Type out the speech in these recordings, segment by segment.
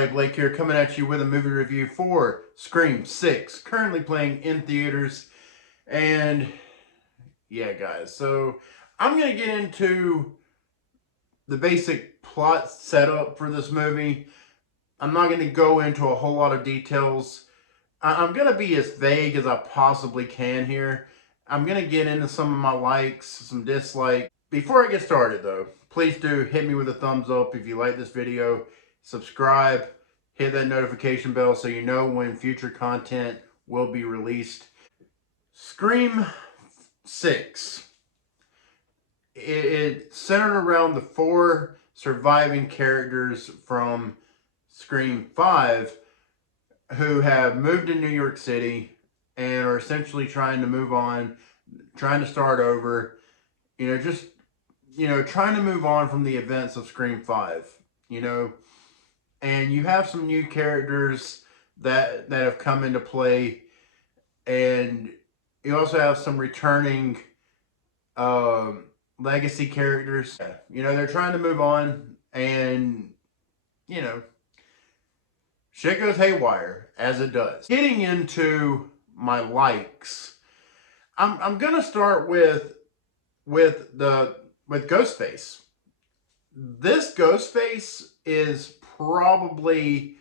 everybody, Blake here, coming at you with a movie review for Scream 6, currently playing in theaters. And yeah, guys, so I'm going to get into the basic plot setup for this movie. I'm not going to go into a whole lot of details. I'm going to be as vague as I possibly can here. I'm going to get into some of my likes, some dislikes. Before I get started, though, please do hit me with a thumbs up if you like this video. Subscribe, hit that notification bell so you know when future content will be released. Scream 6. It's centered around the 4 surviving characters from Scream 5 who have moved to New York City and are essentially trying to move on, trying to start over, trying to move on from the events of Scream 5, and you have some new characters that have come into play, and you also have some returning legacy characters. They're trying to move on, and shit goes haywire, as it does. Getting into my likes, I'm gonna start with Ghostface. This Ghostface is probably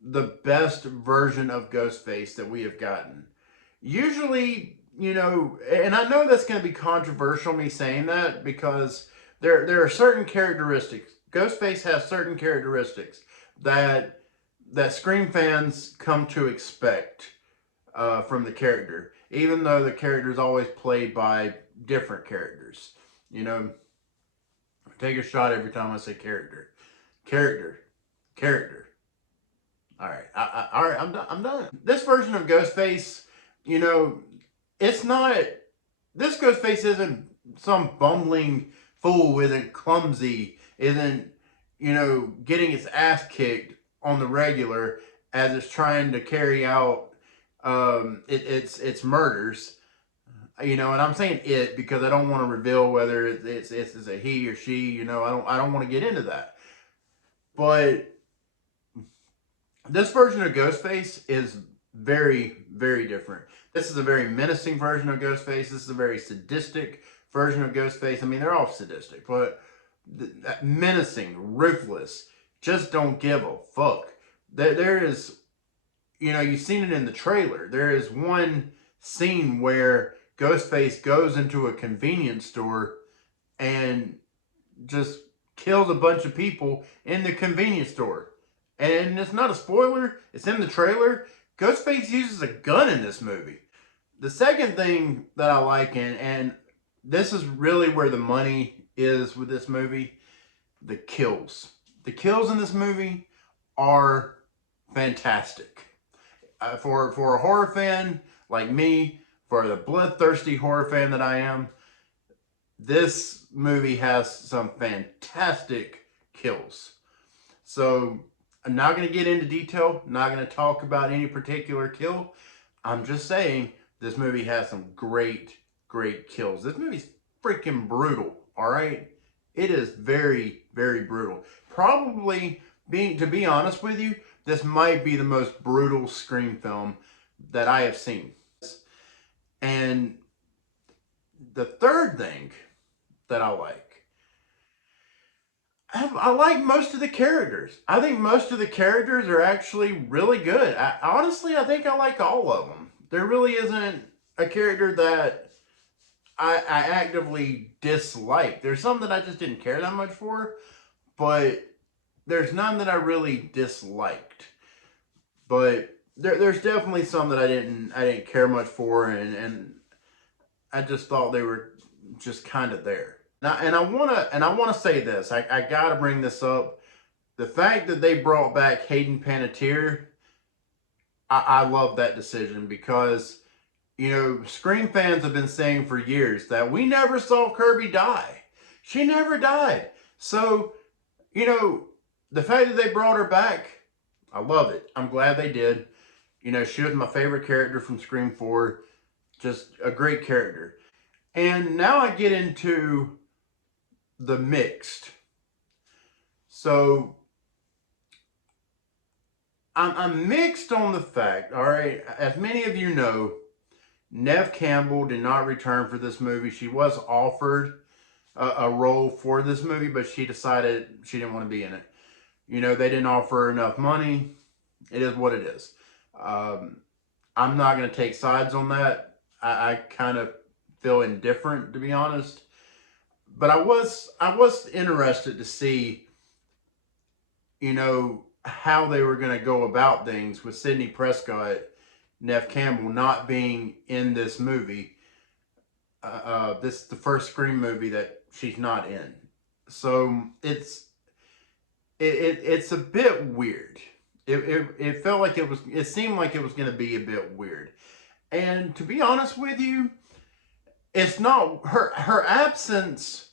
the best version of Ghostface that we have gotten. Usually, and I know that's going to be controversial, me saying that, because there are certain characteristics. Ghostface has certain characteristics that Scream fans come to expect from the character, even though the character is always played by different characters. Take a shot every time I say character. All right, all right, I'm done. This version of Ghostface, it's not. This Ghostface isn't some bumbling fool. Isn't clumsy. Isn't getting its ass kicked on the regular as it's trying to carry out its murders. And I'm saying it because I don't want to reveal whether it's a he or she. I don't want to get into that. But this version of Ghostface is very, very different. This is a very menacing version of Ghostface. This is a very sadistic version of Ghostface. I mean, they're all sadistic, but menacing, ruthless, just don't give a fuck. There is, you've seen it in the trailer. There is one scene where Ghostface goes into a convenience store and just kills a bunch of people in the convenience store. And it's not a spoiler, it's in the trailer. Ghostface uses a gun in this movie. The second thing that I like, and this is really where the money is with this movie, the kills. The kills in this movie are fantastic. For a horror fan like me, for the bloodthirsty horror fan that I am, this movie has some fantastic kills. So I'm not going to get into detail. I'm not going to talk about any particular kill. I'm just saying this movie has some great, great kills. This movie's freaking brutal, all right? It is very, very brutal. Probably, to be honest with you, this might be the most brutal Scream film that I have seen. And the third thing that I like most of the characters. I think most of the characters are actually really good. Honestly, I think I like all of them. There really isn't a character that I actively dislike. There's some that I just didn't care that much for, but there's none that I really disliked. But there's definitely some that I didn't care much for, and I just thought they were just kind of there. Now, and I wanna say this. I gotta bring this up. The fact that they brought back Hayden Panettiere, I love that decision, because Scream fans have been saying for years that we never saw Kirby die. She never died. So the fact that they brought her back, I love it. I'm glad they did. She was my favorite character from Scream 4. Just a great character. And now I get into the mixed. So I'm mixed on the fact, all right, as many of you know, Neve Campbell did not return for this movie. She was offered a role for this movie, but she decided she didn't want to be in it. You know, they didn't offer her enough money. It is what it is. Um, I'm not going to take sides on that. I kind of feel indifferent, to be honest. But I was interested to see, you know, how they were going to go about things with Sidney Prescott, Neve Campbell not being in this movie. This is the first Scream movie that she's not in, so it's a bit weird. It felt like it seemed like it was going to be a bit weird, and to be honest with you, it's not her absence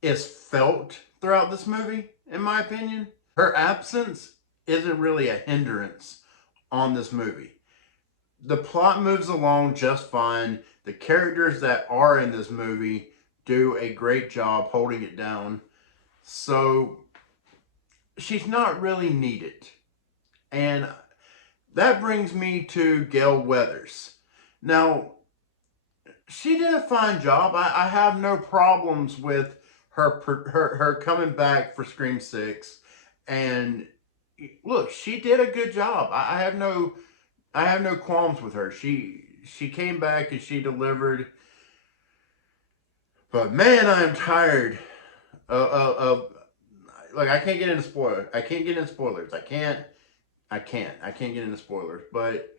is felt throughout this movie, in my opinion. Her absence isn't really a hindrance on this movie. The plot moves along just fine. The characters that are in this movie do a great job holding it down. So she's not really needed. And that brings me to Gale Weathers. Now, she did a fine job. I have no problems with her coming back for Scream 6. And look, she did a good job. I have no qualms with her. She came back and she delivered. But man, I am tired of like I can't get into spoilers. I can't get into spoilers. I can't get into spoilers. But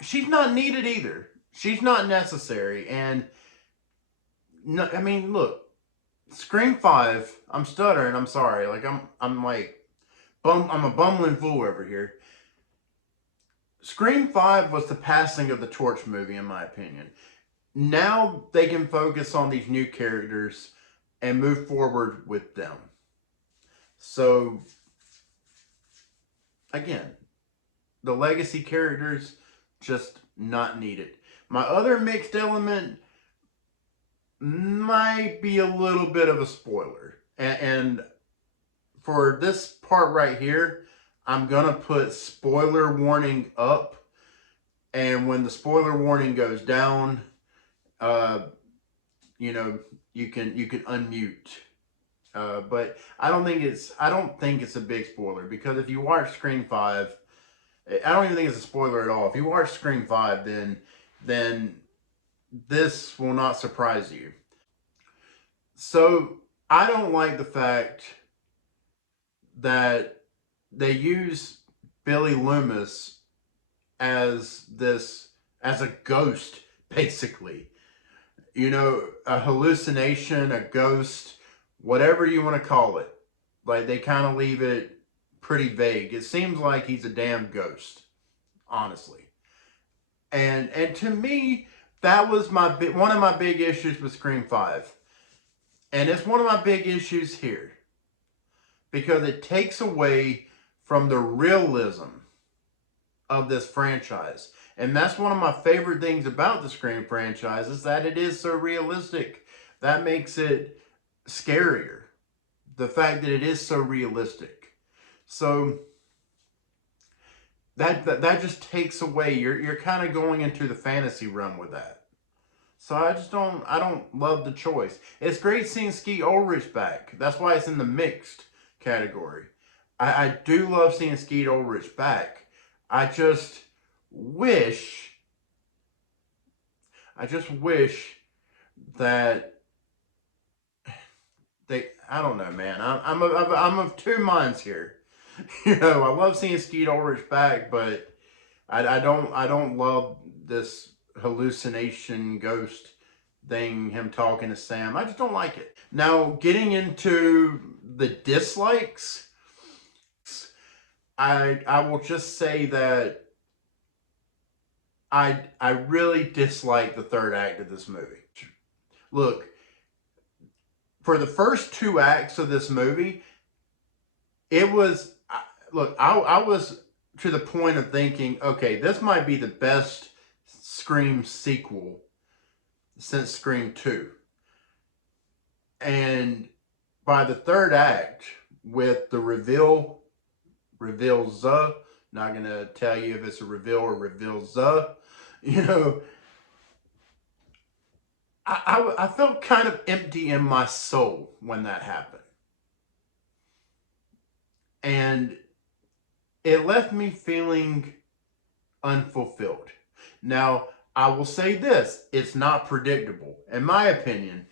she's not needed either. She's not necessary. And no, I mean, look, Scream 5. I'm stuttering. I'm sorry. Like I'm like I'm a bumbling fool over here. Scream 5 was the passing of the torch movie, in my opinion. Now they can focus on these new characters and move forward with them. So, again, the legacy characters just not needed. My other mixed element might be a little bit of a spoiler. And for this part right here, I'm going to put spoiler warning up. And when the spoiler warning goes down, you know, you can unmute. But I don't think it's a big spoiler, because if you watch Scream 5, I don't even think it's a spoiler at all. If you watch Scream 5, then this will not surprise you. So I don't like the fact that they use Billy Loomis as a ghost, basically. You know, a hallucination, a ghost, whatever you want to call it. Like, they kind of leave it pretty vague. It seems like he's a damn ghost, honestly. And to me, that was one of my big issues with Scream 5. And it's one of my big issues here, because it takes away from the realism of this franchise. And that's one of my favorite things about the Scream franchise, is that it is so realistic. That makes it scarier. The fact that it is so realistic. So that just takes away. You're kind of going into the fantasy realm with that. So I don't love the choice. It's great seeing Skeet Ulrich back. That's why it's in the mixed category. I do love seeing Skeet Ulrich back. I just wish that I don't know, man. I'm of two minds here. You know, I love seeing Skeet Ulrich back, but I don't love this hallucination ghost thing, him talking to Sam. I just don't like it. Now, getting into the dislikes, I will just say that I really dislike the third act of this movie. Look, for the first two acts of this movie, it was, I was to the point of thinking, okay, this might be the best Scream sequel since Scream 2. And by the third act, with the reveal reveals. Not gonna tell you if it's a reveal or reveals. You know, I felt kind of empty in my soul when that happened, and it left me feeling unfulfilled. Now, I will say this: it's not predictable, in my opinion.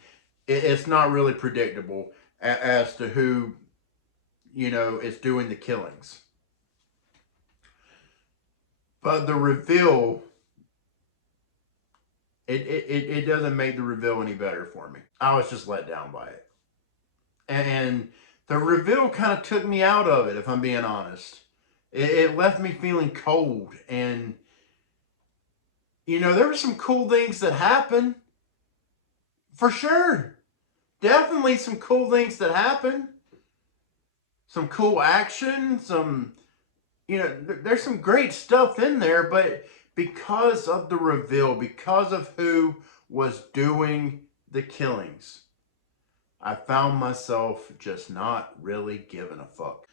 It's not really predictable as to who is doing the killings, but the reveal it doesn't make the reveal any better for me. I was just let down by it. And the reveal kind of took me out of it, if I'm being honest. It left me feeling cold. And, there were some cool things that happened. For sure. Definitely some cool things that happened. Some cool action. There's some great stuff in there. But because of the reveal, because of who was doing the killings, I found myself just not really giving a fuck.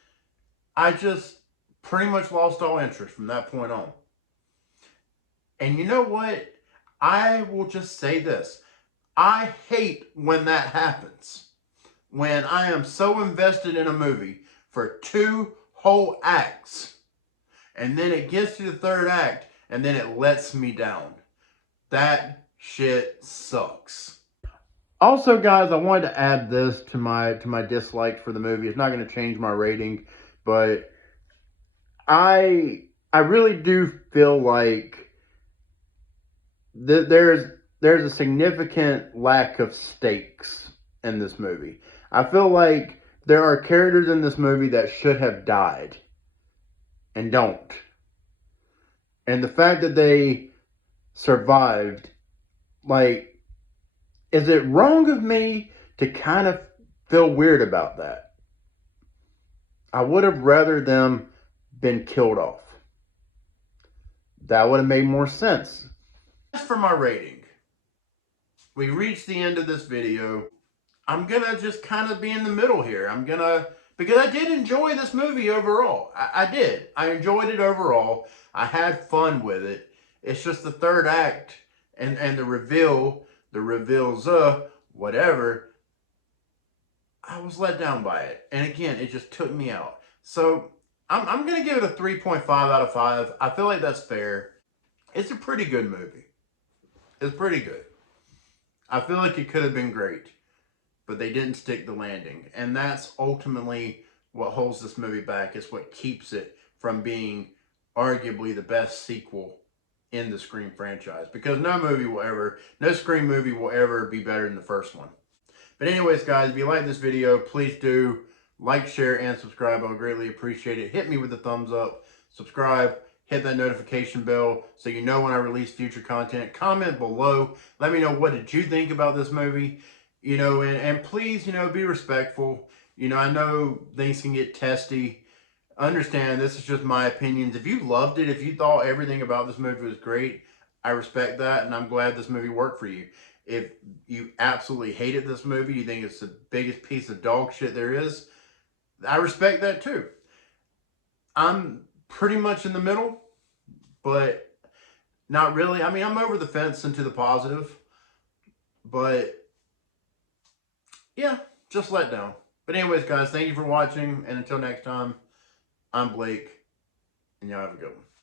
I just pretty much lost all interest from that point on. And you know what? I will just say this. I hate when that happens. When I am so invested in a movie for 2 whole acts, and then it gets to the 3rd act, and then it lets me down. That shit sucks. Also, guys, I wanted to add this to my dislike for the movie. It's not going to change my rating, but I really do feel like there's a significant lack of stakes in this movie. I feel like there are characters in this movie that should have died and don't. And the fact that they survived, like, is it wrong of me to kind of feel weird about that? I would have rather them been killed off. That would have made more sense. As for my rating, we reached the end of this video. I'm gonna just kind of be in the middle here. Because I did enjoy this movie overall. I did. I enjoyed it overall. I had fun with it. It's just the 3rd act and the reveals, whatever. I was let down by it. And again, it just took me out. So I'm going to give it a 3.5 out of 5. I feel like that's fair. It's a pretty good movie. It's pretty good. I feel like it could have been great, but they didn't stick the landing. And that's ultimately what holds this movie back. It's what keeps it from being arguably the best sequel in the Scream franchise. Because no Scream movie will ever be better than the first one. But anyways, guys, if you like this video, please do like, share, and subscribe. I'll greatly appreciate it. Hit me with a thumbs up, subscribe, hit that notification bell so you know when I release future content. Comment below. Let me know, what did you think about this movie? And please, be respectful. I know things can get testy. Understand, this is just my opinions. If you loved it, if you thought everything about this movie was great, I respect that, and I'm glad this movie worked for you. If you absolutely hated this movie, you think it's the biggest piece of dog shit there is, I respect that too. I'm pretty much in the middle, but not really. I mean, I'm over the fence into the positive, but yeah, just let down. But anyways, guys, thank you for watching, and until next time, I'm Blake, and y'all have a good one.